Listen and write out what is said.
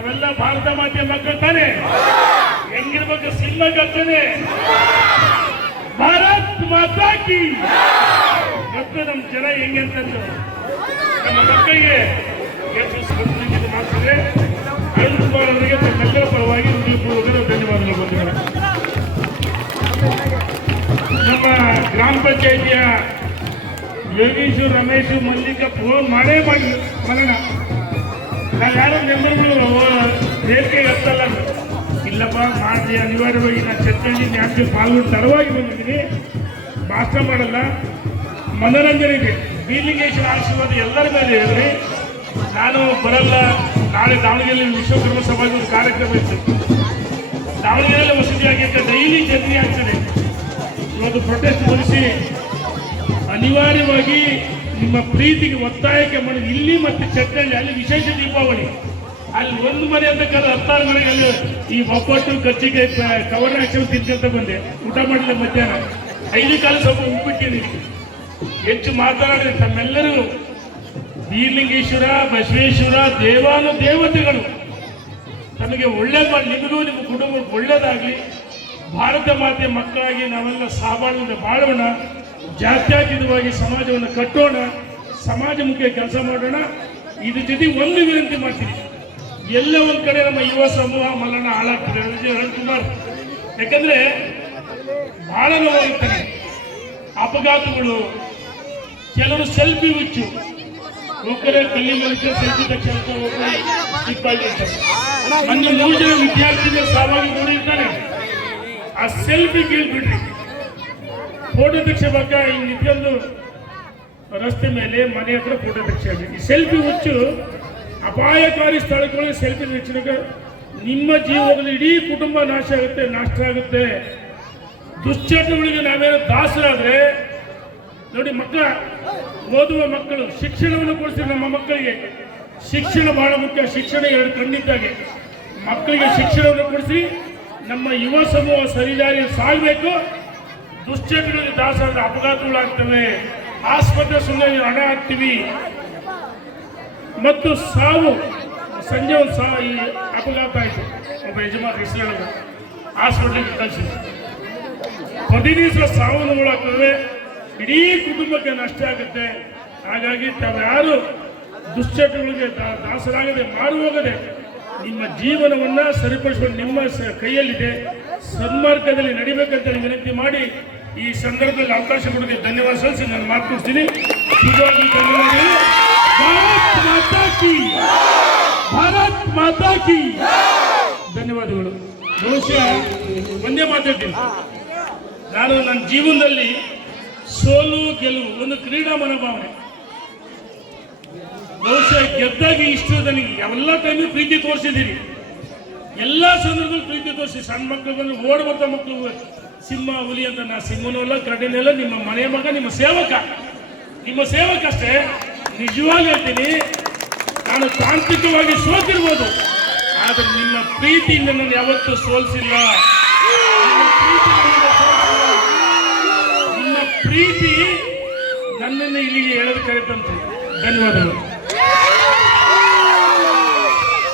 ನಾವೆಲ್ಲ ಭಾರತ ಮಾತೆ ಮಕ್ಕಳು ತಾನೆ. ಹೆಂಗಿರ್ಬೇಕು ಸಿನಿಮಾ ಕಲ್ತಾನೆ. ಭಾರತ್ ಮಾತಾ ಕಿ. ಮತ್ತು ನಮ್ಮ ಜನ ಹೆಂಗೆ ಅಂತಂದು ನಮ್ಮ ಮಕ್ಕಳಿಗೆ ಮಾಡ್ತಾರೆ. ಅರುಣ್ ಕುಮಾರ್ ಅವರಿಗೆ ತಮ್ಮೆಲ್ಲರ ಪರವಾಗಿ ಹೃದಯಪೂರ್ವಕ ಧನ್ಯವಾದಗಳು ಬಂದಿದ್ದಾರೆ. ನಮ್ಮ ಗ್ರಾಮ ಪಂಚಾಯಿತಿಯ ಯೋಗೀಶು, ರಮೇಶು, ಮಲ್ಲಿಕ ಫೋನ್ ಮಾಡೇ ಮಾಡಿ ಮರಣ ನಾವು ಯಾರೋ ಮೆಂಬರ್ಗಳು ಬೇಡಿಕೆ ಎತ್ತಲ್ಲ. ಇಲ್ಲಪ್ಪ ಮಾಡಿ ಅನಿವಾರ್ಯವಾಗಿ ನಾನು ಚರ್ಚೆಯಲ್ಲಿ ನ್ಯಾಯ ಪಾಲ್ಗೊಂಡು ತರವಾಗಿ ಬಂದಿದ್ದೀನಿ. ಭಾಷಣ ಮಾಡಲ್ಲ, ಮನೋರಂಜನೆ ಇದೆ. ಬೀಲಿಂಗೇಶ್ವರ ಆಶೀರ್ವಾದ ಎಲ್ಲರ ಮೇಲೆ ಹೇಳಿದ್ರಿ. ನಾನು ಬರಲ್ಲ. ನಾಳೆ ದಾವಣಗೆರೆಯಲ್ಲಿ ವಿಶ್ವಕರ್ಮ ಸಮಾಜದ ಒಂದು ಕಾರ್ಯಕ್ರಮ ಇತ್ತು. ದಾವಣಗೆರೆಯಲ್ಲಿ ವಸತಿ ಆಗಿದ್ದ ಡೈಲಿ ಜರ್ನಿ ಆಗ್ತದೆ. ಇವತ್ತು ಪ್ರೊಟೆಸ್ಟ್ ಮುಗಿಸಿ ಅನಿವಾರ್ಯವಾಗಿ ನಿಮ್ಮ ಪ್ರೀತಿಗೆ ಒತ್ತಾಯಕ್ಕೆ ಮಾಡಿ ಇಲ್ಲಿ ಮತ್ತೆ ಚರ್ಚೆಯಲ್ಲಿ ಅಲ್ಲಿ ವಿಶೇಷ ದೀಪಾವಳಿ ಅಲ್ಲಿ ಒಂದು ಮನೆ ಅಂತಕ್ಕಂಥ 16 ಮನೆಗಳಲ್ಲಿ ಈ ಒಬ್ಬಟ್ಟು ಕಚ್ಚಿಗೆ ಕವರ್ ಹಾಕಿ ತಿನ್ಕೊಂತ ಬಂದೆ. ಊಟ ಮಾಡಿಲ್ಲ ಮಧ್ಯಾಹ್ನ 5 ಕಾಲ ಸ್ವಲ್ಪ ಉಪ್ಪಿಟ್ಟಿದ್ದೀನಿ. ಹೆಚ್ಚು ಮಾತನಾಡಿದ್ರೆ ತಮ್ಮೆಲ್ಲರೂ ಬೀರ್ಲಿಂಗೇಶ್ವರ, ಬಸವೇಶ್ವರ ದೇವಾನು ದೇವತೆಗಳು ತಮಗೆ ಒಳ್ಳೇದು ಮಾಡಿ, ನಿಮಗೂ ನಿಮ್ಮ ಕುಟುಂಬಕ್ಕೆ ಒಳ್ಳೇದಾಗಲಿ. ಭಾರತ ಮಾತೆ ಮಕ್ಕಳಾಗಿ ನಾವೆಲ್ಲ ಸಹಬಾಳ್ವೆ ಬಾಳೋಣ. ಜಾತ್ಯತೀತವಾಗಿ ಸಮಾಜವನ್ನು ಕಟ್ಟೋಣ. ಸಮಾಜಮುಖಿ ಕೆಲಸ ಮಾಡೋಣ. ಇದ್ರ ಜೊತೆ ಒಂದು ವಿನಂತಿ ಮಾಡ್ತೀನಿ. ಎಲ್ಲ ಒಂದು ಕಡೆ ನಮ್ಮ ಯುವ ಸಮೂಹ ಮಲ್ಲಣ್ಣ ಹಾಳಾಗ್ತದೆ. ಅರುಣ್ ಕುಮಾರ್, ಯಾಕಂದ್ರೆ ಬಹಳ ನೋವಾಗುತ್ತಾನೆ. ಅಪಘಾತಗಳು, ಕೆಲವರು ಸೆಲ್ಫಿ ಹುಚ್ಚು, ಒಬ್ಬರೇ ಕಲ್ಲಿ ಮನುಷ್ಯ ಸೆಲ್ಫಿ ತಕ್ಷಣ ಮೊನ್ನೆ 3 ಜನ ವಿದ್ಯಾರ್ಥಿಗಳ ಸಾವಾಗಿ ನೋಡಿರ್ತಾನೆ. ಆ ಸೆಲ್ಫಿ ಕೇಳ್ಬಿಡ್ರಿ. ಫೋಟೋ ತೆಗೆಸಬೇಕಾ ಹಿಂಗೆ ನಿಂತ್ಕೊಂಡು ರಸ್ತೆ ಮೇಲೆ ಮನೆ ಹತ್ರ ಫೋಟೋ ತೆಗೆಸಿ. ಈ ಸೆಲ್ಫಿ ಹುಚ್ಚು ಅಪಾಯಕಾರಿ ಸ್ಥಳಗಳಿಗೆ ಸೆಲ್ಫಿ ತೆಗೆಸಿದಾಗ ನಿಮ್ಮ ಜೀವನದಲ್ಲಿ ಇಡೀ ಕುಟುಂಬ ನಷ್ಟ ಆಗುತ್ತೆ. ದುಶ್ಚಟಗಳಿಗೆ ನಾವೇನೋ ದಾಸರಾದ್ರೆ ನೋಡಿ, ಓದುವ ಮಕ್ಕಳು ಶಿಕ್ಷಣವನ್ನು ಕೊಡಿಸಿ. ನಮ್ಮ ಮಕ್ಕಳಿಗೆ ಶಿಕ್ಷಣ ಬಹಳ ಮುಖ್ಯ. ಶಿಕ್ಷಣ 2 ಕಣ್ಣಿದ್ದಾಗೆ. ಮಕ್ಕಳಿಗೆ ಶಿಕ್ಷಣವನ್ನು ಕೊಡಿಸಿ ನಮ್ಮ ಯುವ ಸಮೂಹ ಸರಿದಾರಿಯಲ್ಲಿ ಸಾಗಬೇಕು. ದುಶ್ಚಟಗಳಿಗೆ ದಾಸರಾದ್ರೆ ಅಪಘಾತಗಳಾಗ್ತವೆ, ಆಸ್ಪತ್ರೆ ಸುಮ್ಮನೆ ಹಣ ಹಾಕ್ತೀವಿ. ಮತ್ತು ಸಾವು, ಸಂಜೆ ಒಂದು ಈ ಅಪಘಾತ ಆಯಿತು. ಒಬ್ಬ ಯಜಮಾನ ಹೆಸರು ಹಾಸ್ಪಿಟ್ಲಿಗೆ ಕಳಿಸಿದ್ರು. ಪ್ರತಿದಿವಸ ಸಾವು ನೋವಾಗ್ತವೆ, ಇಡೀ ಕುಟುಂಬಕ್ಕೆ ನಷ್ಟ ಆಗುತ್ತೆ. ಹಾಗಾಗಿ ತಾವ್ಯಾರು ದುಶ್ಚಟಗಳಿಗೆ ದಾಸರಾಗದೆ ಮಾರುವಾಗದೆ ನಿಮ್ಮ ಜೀವನವನ್ನು ಸರಿಪಡಿಸಿಕೊಂಡು ನಿಮ್ಮ ಕೈಯಲ್ಲಿದೆ. ಸನ್ಮಾರ್ಗದಲ್ಲಿ ನಡಿಬೇಕಂತ ವಿನಂತಿ ಮಾಡಿ ಈ ಸಂದರ್ಭದಲ್ಲಿ ಅವಕಾಶ ಕೊಡೋದಕ್ಕೆ ಧನ್ಯವಾದ ಸಲ್ಲಿಸಿ ನಾನು ಮಾತನಾಡ್ತೀನಿ. ಧನ್ಯವಾದಗಳು. ಭಾರತ್ ಮಾತಾ ಕಿ, ಭಾರತ್ ಮಾತಾ ಕಿ. ಧನ್ಯವಾದಗಳು. ಬಹುಶಃ ಒಂದೇ ಮಾತಾಡ್ತೀನಿ. ನಾನು ನನ್ನ ಜೀವನದಲ್ಲಿ ಸೋಲು ಗೆಲುವು ಒಂದು ಕ್ರೀಡಾ ಮನೋಭಾವನೆ. ಬಹುಶಃ ಗೆದ್ದಾಗ ಇಷ್ಟು ನನಗೆ ಎಲ್ಲ ಟೈಮು ಪ್ರೀತಿ ತೋರಿಸಿದ್ದೀರಿ. ಎಲ್ಲ ಸಂದರ್ಭದಲ್ಲಿ ಪ್ರೀತಿ ತೋರಿಸಿ. ಸಣ್ಣ ಮಕ್ಕಳು ಬಂದು ಓಡ್ ಬರ್ತಾ ಮಕ್ಕಳು ಸಿಂಹ ಹುಲಿ ಅಂತ. ನಾ ಸಿಂಹನಲ್ಲ, ಕರಡಿನಲ್ಲ, ನಿಮ್ಮ ಮನೆ ಮಗ, ನಿಮ್ಮ ಸೇವಕ ಅಷ್ಟೇ. ನಿಜವಾಗಿ ಹೇಳ್ತೀನಿ, ನಾನು ತಾಂತ್ರಿಕವಾಗಿ ಸೋತಿರ್ಬೋದು, ಆದರೆ ನಿಮ್ಮ ಪ್ರೀತಿಯಿಂದ ನಾನು ಯಾವತ್ತೂ ಸೋಲಿಸಿಲ್ಲ. ನಿಮ್ಮ ಪ್ರೀತಿ ನನ್ನನ್ನು ಇಲ್ಲಿಗೆ ಎಳೆದು ಕರೆತಂತೆ. ಧನ್ಯವಾದಗಳು.